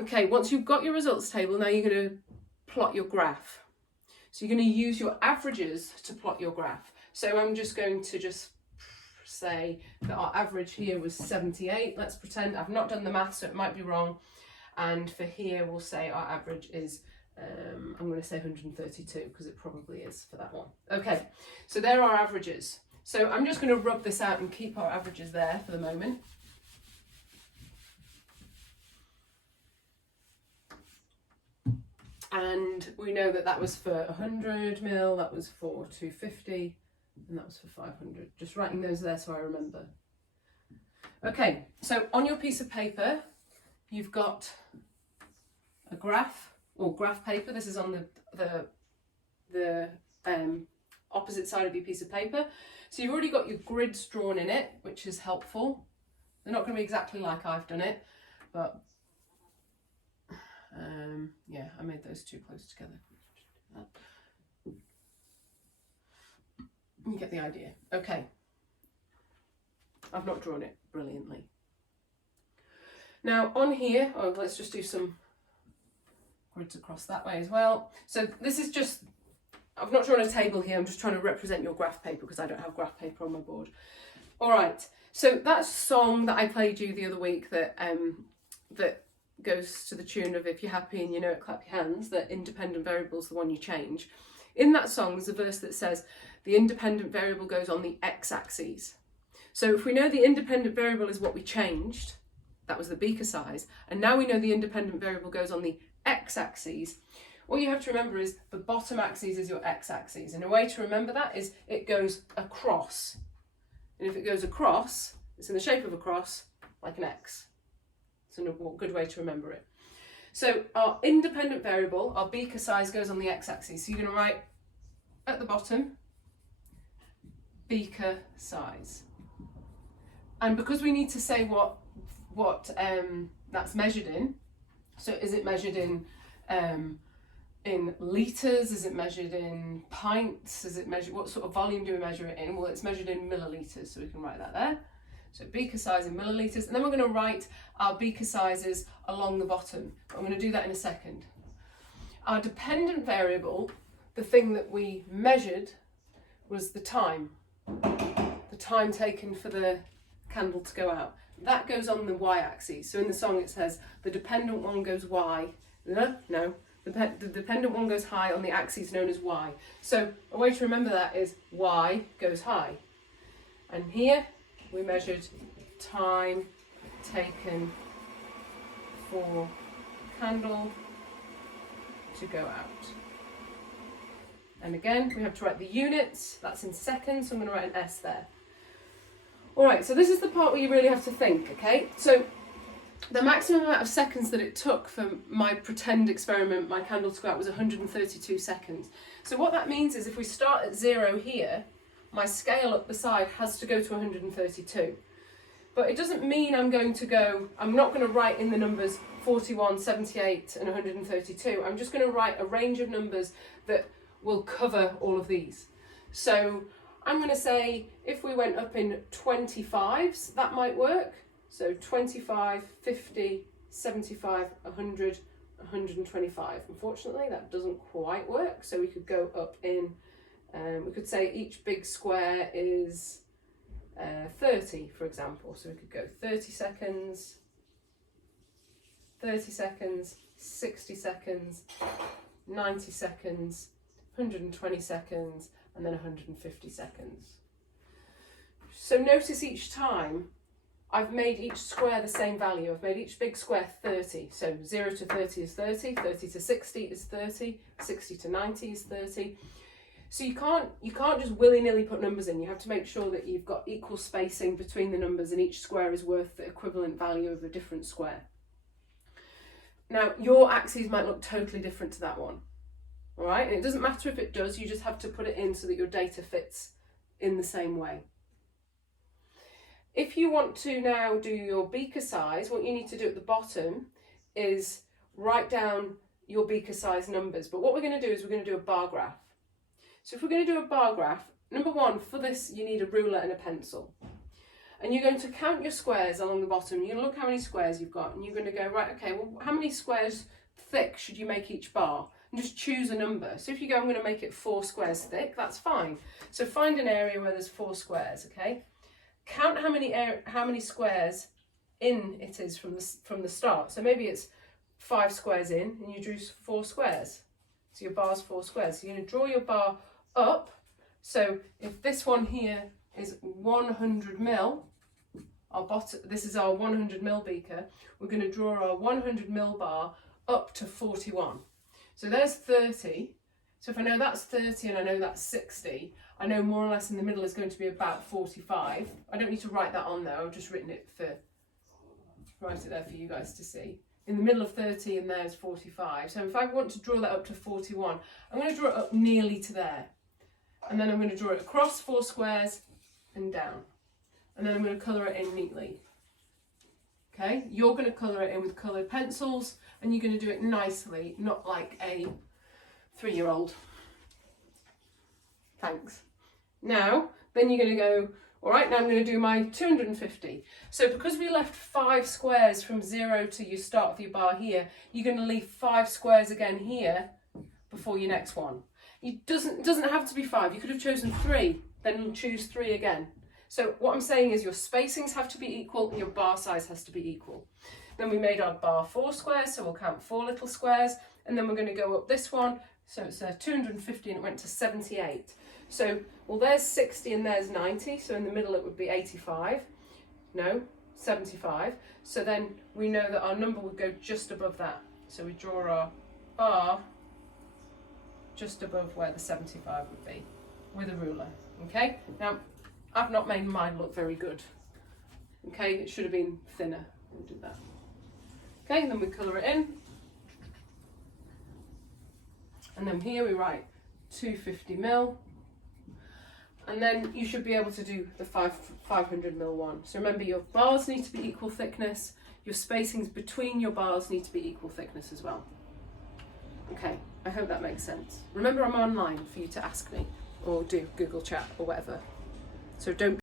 Okay, once you've got your results table, now you're going to plot your graph. So you're going to use your averages to plot your graph. So I'm just going to say that our average here was 78. Let's pretend I've not done the math, so it might be wrong. And for here, we'll say our average is, I'm going to say 132 because it probably is for that one. Okay, so there are our averages. So I'm just going to rub this out and keep our averages there for the moment. And we know that that was for 100 mil, that was for 250, and that was for 500. Just writing those there so I remember. Okay, so on your piece of paper, you've got a graph, or graph paper. This is on the opposite side of your piece of paper. So you've already got your grids drawn in it, which is helpful. They're not going to be exactly like I've done it, but yeah, I made those too close together. You get the idea. Okay. I've not drawn it brilliantly. Now on here, let's just do some grids across that way as well. So this is just, I've not drawn a table here, I'm just trying to represent your graph paper because I don't have graph paper on my board. All right, so that song that I played you the other week that goes to the tune of "If you're happy and you know it, clap your hands," that independent variable is the one you change. In that song, there's a verse that says the independent variable goes on the x-axis. So if we know the independent variable is what we changed, that was the beaker size, and now we know the independent variable goes on the x-axis, what you have to remember is the bottom axis is your x-axis. And a way to remember that is it goes across. And if it goes across, it's in the shape of a cross, like an X. It's a good way to remember it. So our independent variable, our beaker size, goes on the x-axis. So you're going to write at the bottom, beaker size. And because we need to say what that's measured in, so is it measured in litres? Is it measured in pints? Is it measured, what sort of volume do we measure it in? Well, it's measured in millilitres, so we can write that there. So beaker size in millilitres, and then we're going to write our beaker sizes along the bottom. I'm going to do that in a second. Our dependent variable, the thing that we measured, was the time taken for the candle to go out. That goes on the y-axis. So in the song it says the dependent one goes y. No, the dependent one goes high on the axis known as y. So a way to remember that is y goes high. And here we measured time taken for candle to go out. And again, we have to write the units. That's in seconds, so I'm going to write an S there. All right, so this is the part where you really have to think, okay? So the maximum amount of seconds that it took for my pretend experiment, my candle to go out, was 132 seconds. So what that means is if we start at 0 here, my scale up the side has to go to 132. But it doesn't mean I'm not going to write in the numbers 41, 78 and 132. I'm just going to write a range of numbers that will cover all of these. So I'm going to say if we went up in 25s, that might work. So 25, 50, 75, 100, 125. Unfortunately, that doesn't quite work. So we could go up in, we could say each big square is 30, for example. So we could go 30 seconds, 30 seconds, 60 seconds, 90 seconds, 120 seconds, and then 150 seconds. So notice each time I've made each square the same value. I've made each big square 30. So 0 to 30 is 30, 30 to 60 is 30, 60 to 90 is 30. So you can't just willy-nilly put numbers in. You have to make sure that you've got equal spacing between the numbers and each square is worth the equivalent value of a different square. Now, your axes might look totally different to that one. All right, and it doesn't matter if it does, you just have to put it in so that your data fits in the same way. If you want to now do your beaker size, what you need to do at the bottom is write down your beaker size numbers. But what we're going to do is we're going to do a bar graph. So if we're going to do a bar graph, number one, for this you need a ruler and a pencil. and you're going to count your squares along the bottom. You're going to look how many squares you've got, and you're going to go, right, okay, well, how many squares thick should you make each bar? And just choose a number. So if you go, I'm going to make it 4 squares thick, that's fine. So find an area where there's 4 squares, okay? Count how many squares in it is from the start. So maybe it's 5 squares in, and you drew 4 squares. So your bar's 4 squares. So you're going to draw your bar up. So if this one here is 100 mil, this is our 100 mil beaker, we're going to draw our 100 mil bar up to 41. So there's 30. So if I know that's 30 and I know that's 60, I know more or less in the middle is going to be about 45. I don't need to write that on there, I've just written it write it there for you guys to see. In the middle of 30 and there's 45. So if I want to draw that up to 41, I'm going to draw it up nearly to there. And then I'm going to draw it across 4 squares and down. And then I'm going to colour it in neatly. Okay, you're going to colour it in with coloured pencils, and you're going to do it nicely, not like a 3-year-old. Thanks. Now, then you're going to go, all right, now I'm going to do my 250. So because we left 5 squares from 0 to your start of your bar here, you're going to leave 5 squares again here before your next one. It doesn't have to be 5. You could have chosen 3, then choose 3 again. So what I'm saying is your spacings have to be equal and your bar size has to be equal. Then we made our bar 4 squares, so we'll count 4 little squares, and then we're going to go up this one. So it's 250 and it went to 78. So, well, there's 60 and there's 90, so in the middle it would be 85. No, 75. So then we know that our number would go just above that. So we draw our bar just above where the 75 would be with a ruler. Okay, now I've not made mine look very good. Okay, it should have been thinner. We'll do that. Okay, and then we colour it in. And then here we write 250 mil. And then you should be able to do the 500 mil one. So remember, your bars need to be equal thickness. Your spacings between your bars need to be equal thickness as well. Okay, I hope that makes sense. Remember, I'm online for you to ask me or do Google Chat or whatever. So don't